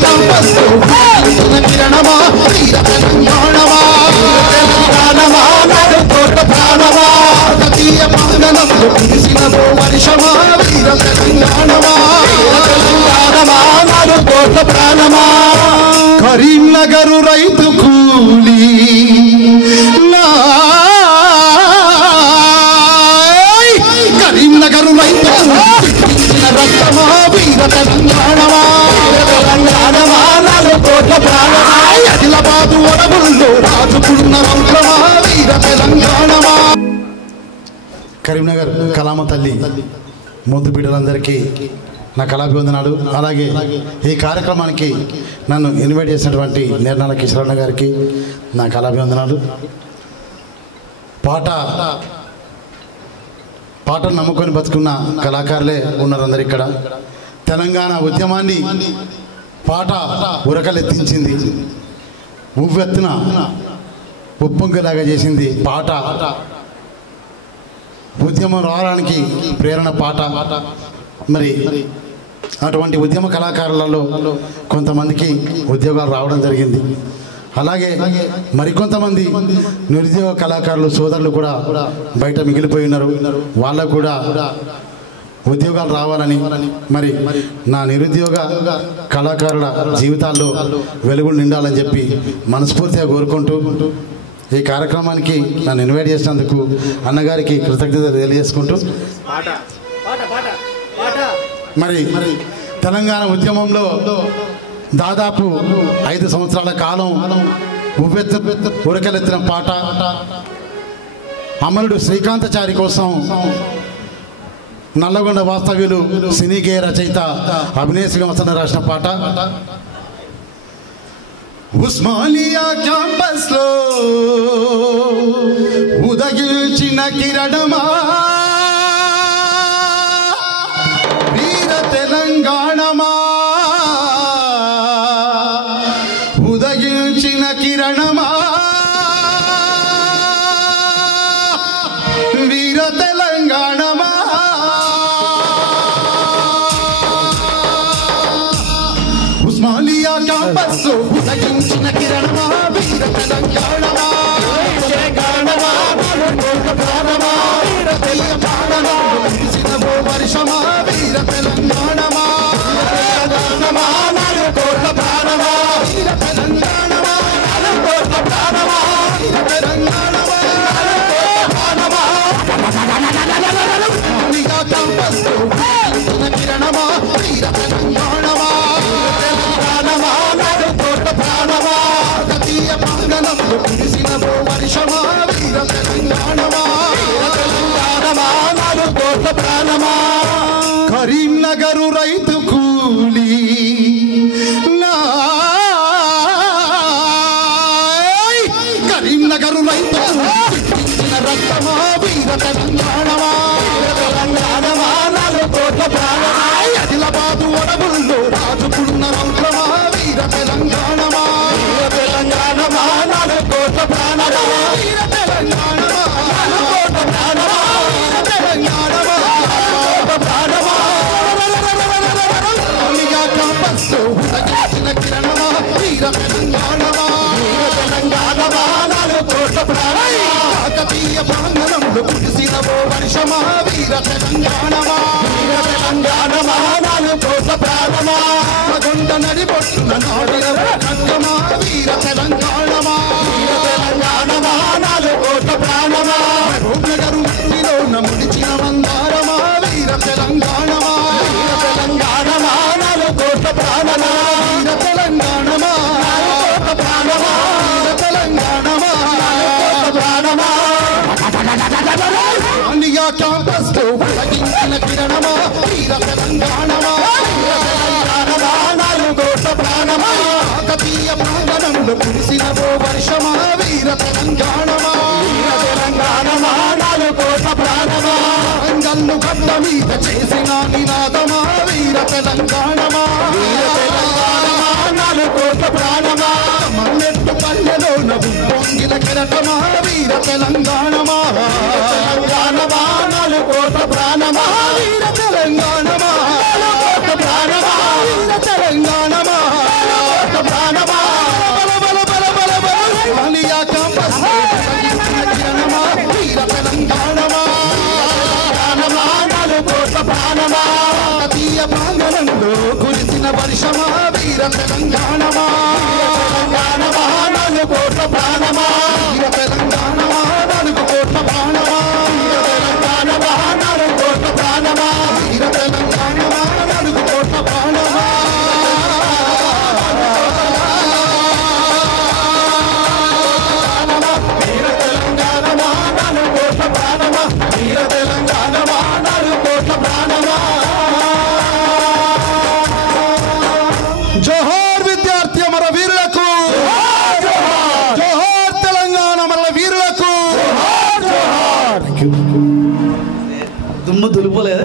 క్యాంపస్లో కిరణమా వీర తెలంగాణమా తెలంగాణమా నడుతోట ప్రాణమా జాతీయ ప్రాంగణంలో కురిసిన వర్షమా వీర తెలంగాణమా తెలంగాణమా నడుతోట ప్రాణమా కరీంనగర్ రైతు కూలీ కరీంనగర్ రైతు రక్తమా వీర తెలంగాణమా తెలంగాణమా నలుకోట ప్రాణమా ఆదిలాబాదు అడవుల్లో రాజుకున్న మంత్రమా వీర తెలంగాణమా. కరీంనగర్ కలామ తల్లి ముద్దు బిడ్డలందరికీ నా కళాభివందనాలు. అలాగే ఈ కార్యక్రమానికి నన్ను ఇన్వైట్ చేసినటువంటి నిర్మల కిషోరన్న గారికి నా కళాభివందనాలు. పాటను నమ్ముకొని బతుకున్న కళాకారులే ఉన్నారు అందరు ఇక్కడ. తెలంగాణ ఉద్యమాన్ని పాట ఉరకలెత్తించింది, ఉవ్వెత్తున ఉప్పొంగలాగా చేసింది పాట. ఉద్యమం రావడానికి ప్రేరణ పాట. మరి అటువంటి ఉద్యమ కళాకారులలో కొంతమందికి ఉద్యోగాలు రావడం జరిగింది. అలాగే మరికొంతమంది నిరుద్యోగ కళాకారులు సోదరులు కూడా బయట మిగిలిపోయి ఉన్నారు. వాళ్ళకు కూడా ఉద్యోగాలు రావాలని, మరి నా నిరుద్యోగ కళాకారుల జీవితాల్లో వెలుగులు నిండాలని చెప్పి మనస్ఫూర్తిగా కోరుకుంటూ ఈ కార్యక్రమానికి నన్ను ఇన్వైట్ చేసినందుకు అన్నగారికి కృతజ్ఞతలు తెలియజేసుకుంటూ, మరి తెలంగాణ ఉద్యమంలో దాదాపు 5 సంవత్సరాల కాలం ఉరకలెత్తిన పాట అమరుడు శ్రీకాంతాచారి కోసం నల్లగొండ వాస్తవ్యులు సినీ గేయ రచయిత అభినయ శ్రీనివాసన్ రాసిన పాట. ఉస్మానియా క్యాంపస్ లో ఉదయించిన కిరణమా వీర తెలంగాణమా ఉదయించిన కిరణమా వీర తెలంగాణమా ఉస్మానియా క్యాంపస్ లో ఉదయించిన కిరణమా వీర తెలంగాణమా తెలంగాణమా ప్రాణమా వీర తెలంగాణమా వర్షమా వీర తెలంగాణమా తెలంగాణమా కోట్ల ప్రాణమా వీర తెలంగాణమా కోట్ల ప్రాణమా వీర తెలంగాణమా ప్రాణమా క్యాంపస్ లో కిరణమా వీర తెలంగాణమా తెలంగాణమా కోట్ల ప్రాణమా జాతీయ ప్రాంగణంలో కురిసిన వర్షమా వీర తెలంగాణమా తెలంగాణమా కోట్ల ప్రాణమా కరీంనగర్ రైతు కూలీ కరీంనగర్ రైతు రక్తమా వీర తెలంగాణమా తెలంగాణమా కోట్ల ప్రాణమా ఆదిలాబాదు అడవుల్లో రాజుకున్న మంత్రమా వీర తెలంగాణమా తెలంగాణమా కోట్ల ప్రాణమా వీర తెలంగాణమా కోట్ల ప్రాణమా వీర తెలంగాణమా ప్రాణమా క్యాంపస్ లో ఉదయించిన కిరణమా వీర తెలంగాణమా తెలంగాణమా కోట్ల ప్రాణమా కాకతీయ ప్రాంగణంలో కురిసిన వర్షమా వీర తెలంగాణమా తెలంగాణమా కోట్ల ప్రాణమా కొండ నడిబొట్టున నాడిన రక్తమా వీర తెలంగాణమా తెలంగాణమా కోట్ల ప్రాణమా రూపనగరు మట్టిలో నముడిచిన మందారమా వీర తెలంగాణమా తెలంగాణమా కోట్ల ప్రాణమా వీర తెలంగాణమా కోట్ల ప్రాణమా తెలంగాణమా ప్రాణమా క్యాంపస్ లో ఉదయించిన కిరణమా వీర తెలంగాణమా తెలంగాణమా కోట్ల ప్రాణమా కాకతీయ ప్రాంగణంలో కురిసిన వర్షమా వీర తెలంగాణమా తెలంగాణమా కోట్ల ప్రాణమా గల్లు గడ్డ మీద చేసిన నినాదమా వీర తెలంగాణమా తెలంగాణమా కోట్ల ప్రాణమా మన్నెట్టు పల్లెలో నవ్వు పొంగిల కెరటమా వీర తెలంగాణమా తెలంగాణమా కోట్ల ప్రాణమా వీర తెలంగాణమా కోట్ల ప్రాణమా వీర తెలంగాణమా హర్షమా వీర తెలంగాణమా తెలంగాణమా నాలుగు కోట్ల ప్రాణమా వీర తెలంగాణమా నాలుగు కోట్ల ప్రాణమా తెలంగాణమా నాలుగు కోట్ల ప్రాణమా వీర తెలంగాణమా నాలుగు కోట్ల ప్రాణమా వీర తెలంగాణమా నాలుగు కోట్ల ప్రాణమా వీర తెలంగాణమా నాలుగు కోట్ల ప్రాణమా. జోహార్ విద్యార్థి అమర వీరులకు, జోహార్ తెలంగాణ అమర వీరులకు. దుమ్ము దులుపలేదు.